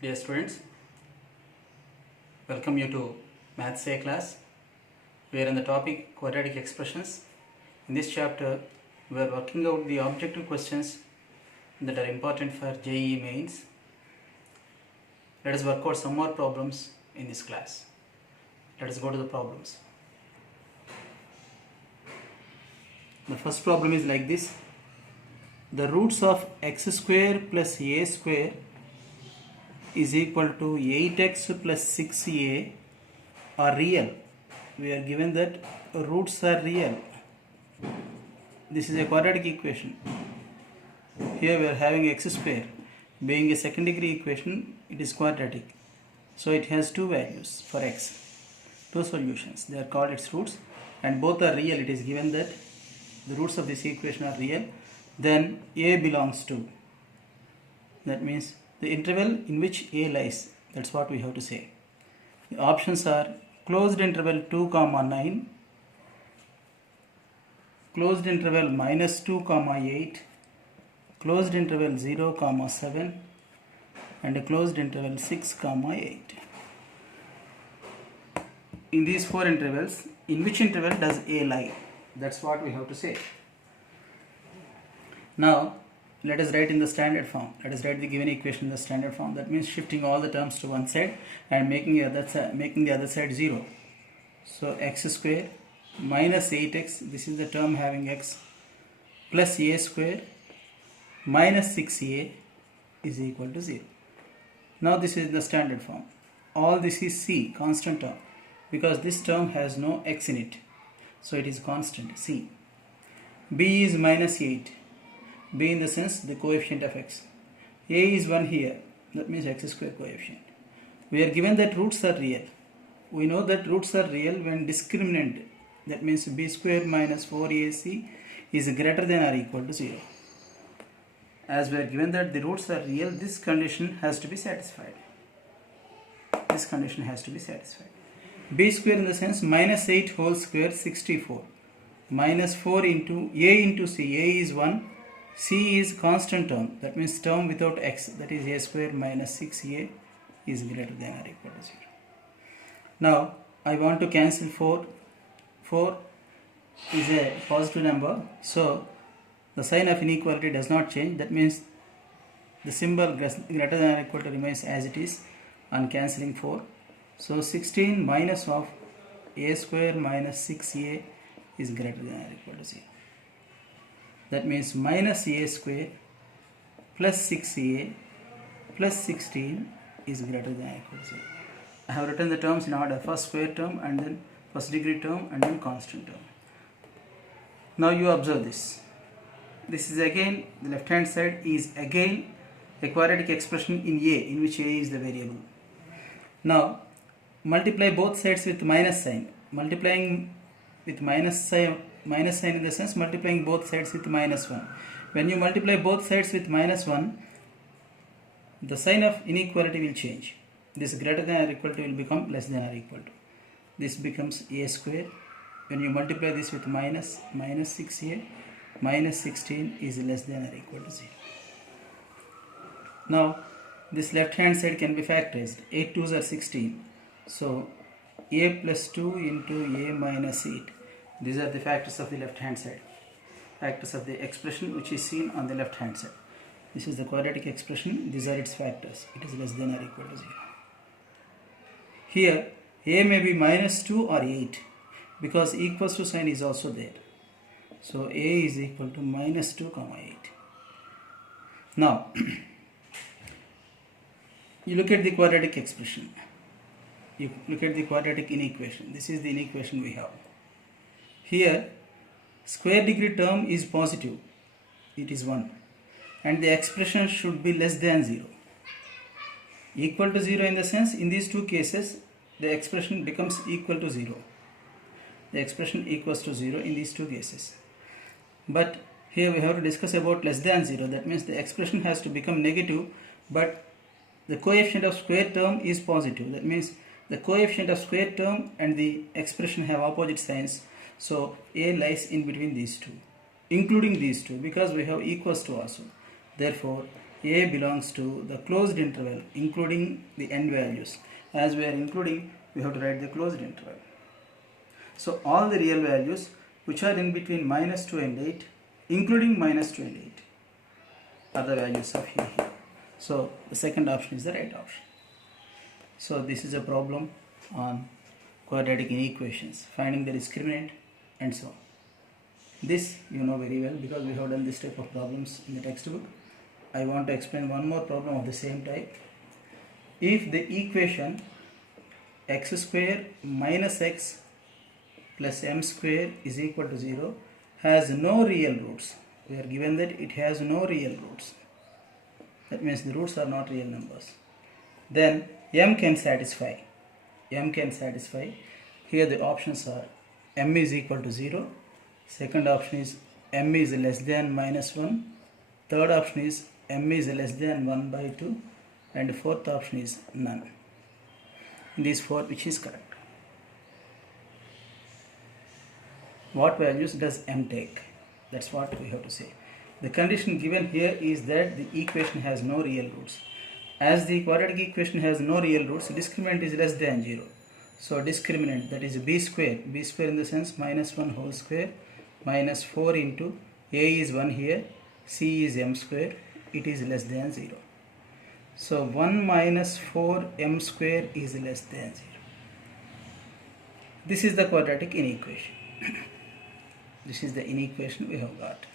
Dear students, welcome you to Maths A class. We are on the topic quadratic expressions. In this chapter, we are working out the objective questions that are important for JEE mains. Let us work out some more problems in this class. Let us go to the problems. The first problem is like this. The roots of x square plus a square is equal to 8x plus 6a are real. We are given that roots are real. This is a quadratic equation. Here we are having x square. Being a second degree equation, it is quadratic. So it has two values for x. Two solutions. They are called its roots and both are real. It is given that the roots of this equation are real. Then a belongs to. That means the interval in which a lies. That's what we have to say. The options are closed interval 2, 9, closed interval -2, 8, closed interval 0, 7, and a closed interval 6, 8. In these four intervals, in which interval does a lie? That's what we have to say. Now, let us write in the standard form. Let us write the given equation in the standard form. That means shifting all the terms to one side and making the other side 0. So x square minus 8x, this is the term having x, plus a square minus 6a is equal to 0. Now this is the standard form. All this is c, constant term, because this term has no x in it. So it is constant, c. b is minus 8. B in the sense the coefficient of x. A is 1 here, that means x square coefficient. We are given that roots are real. We know that roots are real when discriminant, that means b square minus 4ac is greater than or equal to 0. As we are given that the roots are real, this condition has to be satisfied. This condition has to be satisfied. B square in the sense minus 8 whole square 64. Minus 4 into a into c. A is 1. C is constant term, that means term without x, that is a square minus 6a is greater than or equal to 0. Now, I want to cancel 4. 4 is a positive number, so the sign of inequality does not change. That means the symbol greater than or equal to remains as it is on cancelling 4. So 16 minus of a square minus 6a is greater than or equal to 0. That means minus a square plus 6a plus 16 is greater than or equal to 0. I have written the terms in order, first square term and then first degree term and then constant term. Now you observe this. This is again, the left hand side is again a quadratic expression in a, in which a is the variable. Now multiply both sides with minus sign. Multiplying with minus sign in the sense multiplying both sides with minus 1. When you multiply both sides with minus 1, the sign of inequality will change. This greater than or equal to will become less than or equal to. This becomes a square. When you multiply this with minus 6a, minus 16 is less than or equal to 0. Now, this left hand side can be factorized. 8 2s are 16. So, a plus 2 into a minus 8. These are the factors of the left hand side. Factors of the expression which is seen on the left hand side. This is the quadratic expression. These are its factors. It is less than or equal to 0. Here, a may be minus 2 or 8 because equals to sign is also there. So, a is equal to minus 2, 8. Now, you look at the quadratic expression. You look at the quadratic inequation. This is the inequation we have. Here, square degree term is positive. It is 1. And the expression should be less than 0. Equal to 0 in the sense, in these two cases, the expression becomes equal to 0. The expression equals to 0 in these two cases. But here we have to discuss about less than 0. That means the expression has to become negative, but the coefficient of square term is positive. That means the coefficient of square term and the expression have opposite signs. So a lies in between these two, including these two, because we have equals to also. Therefore, A belongs to the closed interval including the end values. As we are including, we have to write the closed interval. So all the real values which are in between minus 2 and 8, including minus 2 and 8, are the values of here. So the second option is the right option. So this is a problem on quadratic inequations, finding the discriminant and so on. This you know very well because we have done this type of problems in the textbook. I want to explain one more problem of the same type. If the equation x square minus x plus m square is equal to 0 has no real roots, we are given that it has no real roots, that means the roots are not real numbers, then m can satisfy. Here the options are m is equal to 0, second option is m is less than minus 1, third option is m is less than 1 by 2, and fourth option is none. In these four, which is correct? What values does m take? That's what we have to say. The condition given here is that the equation has no real roots. As the quadratic equation has no real roots, discriminant is less than 0. So discriminant, that is b square in the sense minus 1 whole square minus 4 into a is 1 here, c is m square, it is less than 0. So 1 minus 4 m square is less than 0. This is the quadratic inequation. This is the inequation we have got.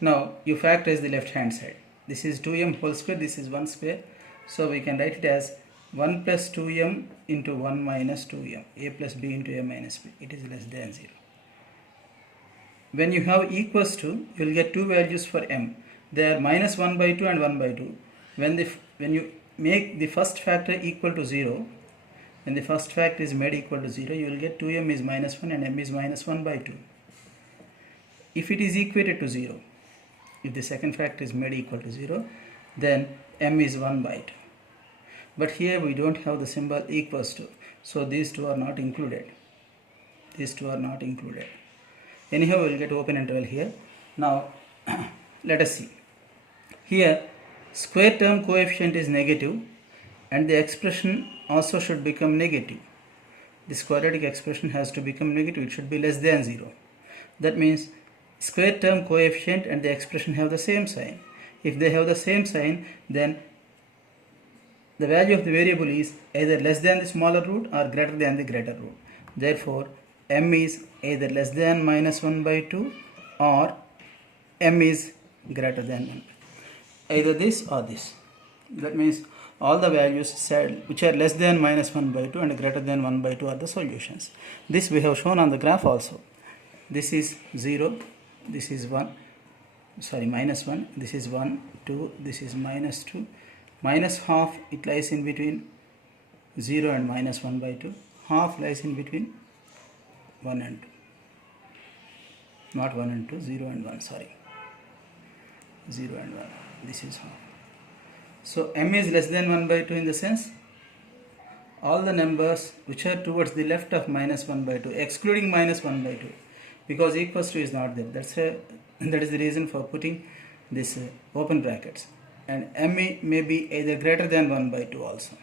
Now you factorize the left hand side. This is 2m whole square, this is 1 square. So we can write it as 1 plus 2m into 1 minus 2m, a plus b into a minus b, it is less than 0. When you have equals to, you will get two values for m. They are minus 1 by 2 and 1 by 2. When you make the first factor equal to 0, when the first factor is made equal to 0, you will get 2m is minus 1 and m is minus 1 by 2. If it is equated to 0, if the second factor is made equal to 0, then m is 1 by 2. But here we don't have the symbol equals to, so these two are not included. Anyhow, we will get open interval here. Now let us see. Here square term coefficient is negative and the expression also should become negative. This quadratic expression has to become negative, it should be less than 0. That means square term coefficient and the expression have the same sign. If they have the same sign, then the value of the variable is either less than the smaller root or greater than the greater root. Therefore m is either less than minus 1 by 2 or m is greater than 1. Either this or this. That means all the values said which are less than minus 1 by 2 and greater than 1 by 2 are the solutions. This we have shown on the graph also. This is 0, this is minus 1, this is 1, 2, this is minus 2. Minus half, it lies in between 0 and minus 1 by 2. Half lies in between 1 and 2. Not 1 and 2, 0 and 1, 0 and 1. This is half. So m is less than 1 by 2 in the sense all the numbers which are towards the left of minus 1 by 2, excluding minus 1 by 2, because equals to is not there. That is the reason for putting this open brackets. And m may be either greater than 1 by 2 also.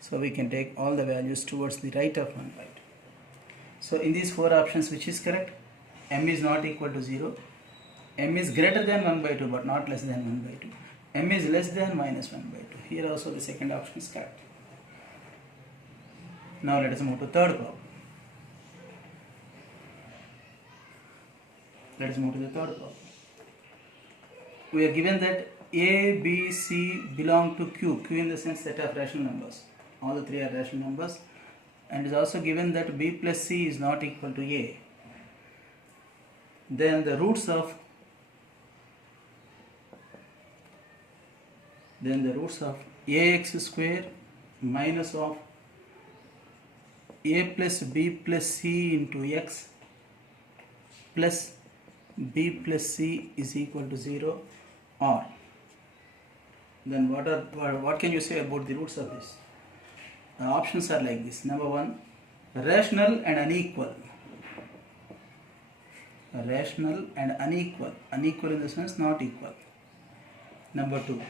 So we can take all the values towards the right of 1 by 2. So in these four options, which is correct? M is not equal to 0. M is greater than 1 by 2 but not less than 1 by 2. M is less than minus 1 by 2. Here also the second option is correct. Now let us move to third problem. Let us move to the third problem. We are given that A, B, C belong to Q. Q in the sense set of rational numbers. All the three are rational numbers. And it is also given that B plus C is not equal to A. Then the roots of ax square minus of a plus b plus c into x plus b plus c is equal to 0 or, then what can you say about the roots of this? The options are like this. Number 1, rational and unequal. Rational and unequal. Unequal in the sense not equal. Number 2,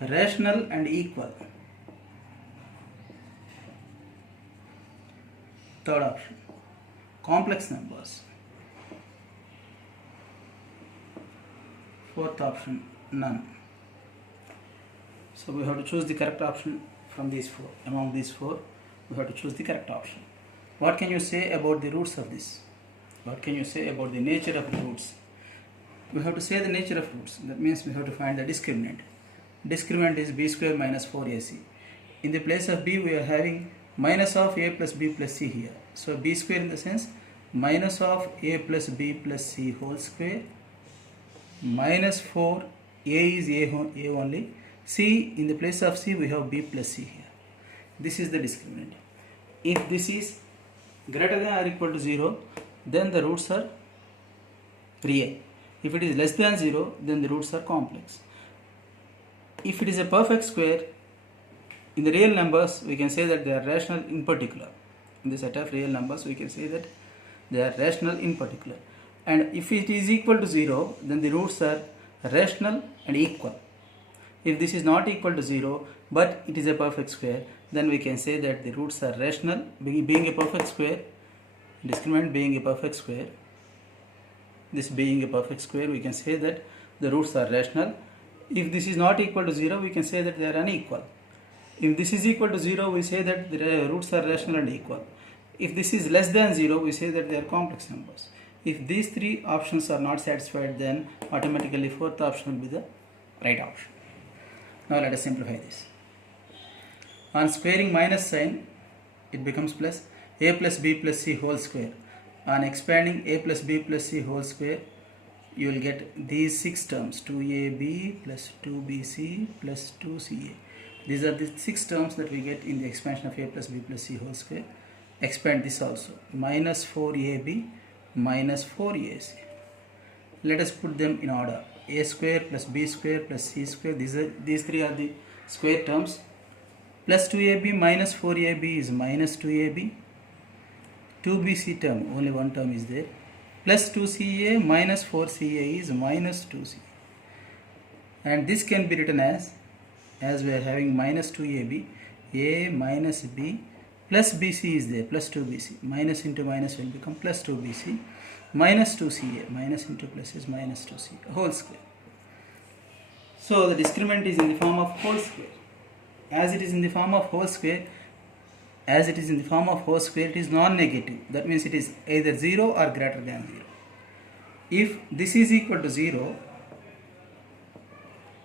rational and equal. Third option, complex numbers. Fourth option, none. So we have to choose the correct option from these four. Among these four, we have to choose the correct option. What can you say about the roots of this? What can you say about the nature of the roots? We have to say the nature of roots. That means we have to find the discriminant. Discriminant is b square minus 4ac. In the place of b, we are having minus of a plus b plus c here. So b square in the sense minus of a plus b plus c whole square minus 4, a is a only, c in the place of c we have b plus c here. This is the discriminant. If this is greater than or equal to 0, then the roots are real. If it is less than 0, then the roots are complex. If it is a perfect square, in the real numbers we can say that they are rational in particular. In the set of real numbers we can say that they are rational in particular. And if it is equal to 0, then the roots are rational and equal. If this is not equal to 0, but it is a perfect square, then we can say that the roots are rational. Being a perfect square, discriminant being a perfect square, this being a perfect square, we can say that the roots are rational. If this is not equal to 0, we can say that they are unequal. If this is equal to 0, we say that the roots are rational and equal. If this is less than 0, we say that they are complex numbers. If these three options are not satisfied, then automatically fourth option will be the right option. Now let us simplify this. On squaring minus sign, it becomes plus a plus b plus c whole square. On expanding a plus b plus c whole square, you will get these 6 terms, 2ab plus 2bc plus 2ca. These are the 6 terms that we get in the expansion of a plus b plus c whole square. Expand this also, minus 4ab minus 4ac. Let us put them in order. A square plus b square plus c square, these three are the square terms. Plus 2ab minus 4ab is minus 2ab. 2bc term, only one term is there. Plus 2ca minus 4ca is minus 2ca. And this can be written as we are having minus 2ab, a minus b plus bc is there, plus 2bc. Minus into minus will become plus 2bc minus 2ca. Minus into plus is minus 2ca whole square. So the discriminant is in the form of whole square. As it is in the form of whole square, it is non-negative. That means it is either 0 or greater than 0. If this is equal to 0,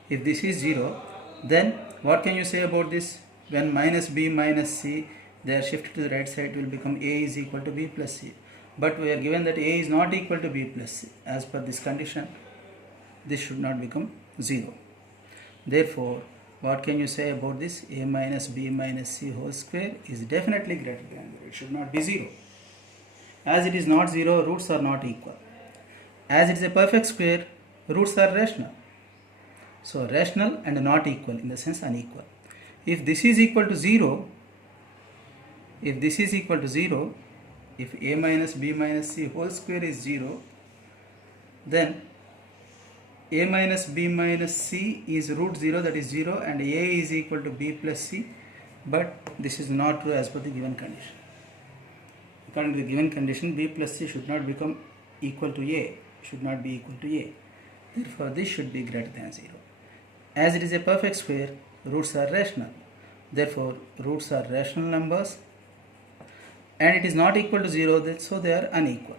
if this is 0, then what can you say about this? When minus b minus c, they are shifted to the right side, it will become a is equal to b plus c. But we are given that a is not equal to b plus c. As per this condition, this should not become 0. Therefore, what can you say about this? A minus b minus c whole square is definitely greater than 0. It should not be 0. As it is not 0, roots are not equal. As it is a perfect square, roots are rational. So rational and not equal, in the sense unequal. If this is equal to 0, if a minus b minus c whole square is 0, then a minus b minus c is root 0, that is 0, and a is equal to b plus c. But this is not true as per the given condition. According to the given condition, b plus c should not become equal to a, should not be equal to a. Therefore, this should be greater than 0. As it is a perfect square, roots are rational. Therefore, roots are rational numbers, and it is not equal to 0, so they are unequal.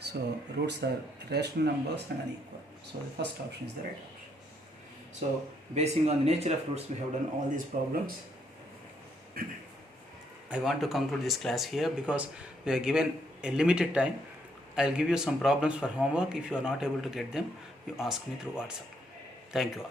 So roots are rational numbers and unequal. So the first option is the right option. So basing on the nature of roots, we have done all these problems. I want to conclude this class here because we are given a limited time. I will give you some problems for homework. If you are not able to get them, you ask me through WhatsApp. Thank you all.